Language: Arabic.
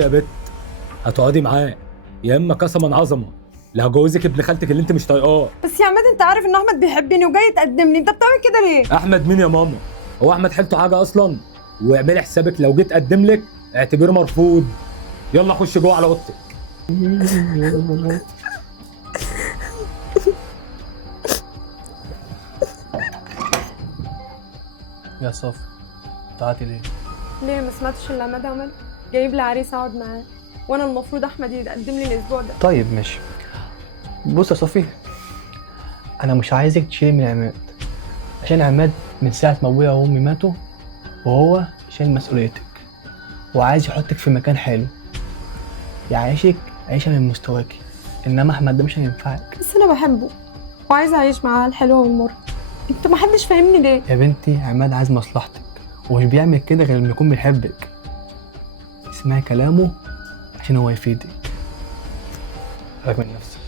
يا بت هتقعدي معاه، يا اما قسما عظمه لا هجوزك ابن خالتك اللي انت مش طايقاه. بس يا عماد انت عارف ان احمد بيحبني وجاي يتقدم لي، انت بتعمل كده ليه؟ احمد مين يا ماما؟ هو احمد حيلته حاجه اصلا؟ واعملي حسابك لو جيت اقدم لك اعتبره مرفوض. يلا خش جوه على اوضتك. يا صافي بتاعتي ليه؟ ليه ما سمعتش اللي عماد عمل؟ جايب لي عريس اقعد معاه، وانا المفروض احمد يتقدم لي الاسبوع ده. طيب ماشي. بص يا صافي، انا مش عايزك تشيلي من عماد، عشان عماد من ساعه ما ابويا وامي ماتوا وهو شايل مسؤوليتك، وعايز يحطك في مكان حلو يعيشك عيشه من مستواكي، انما احمد ده مش هينفعك. بس انا بحبه وعايزه اعيش معاه الحلوه والمر. انت ما حدش فاهمني ليه؟ يا بنتي عماد عايز مصلحتك، ومش بيعمل كده غير لما يكون بيحبك. اسمعي كلامه عشان هو يفيدك. خلي من نفسك.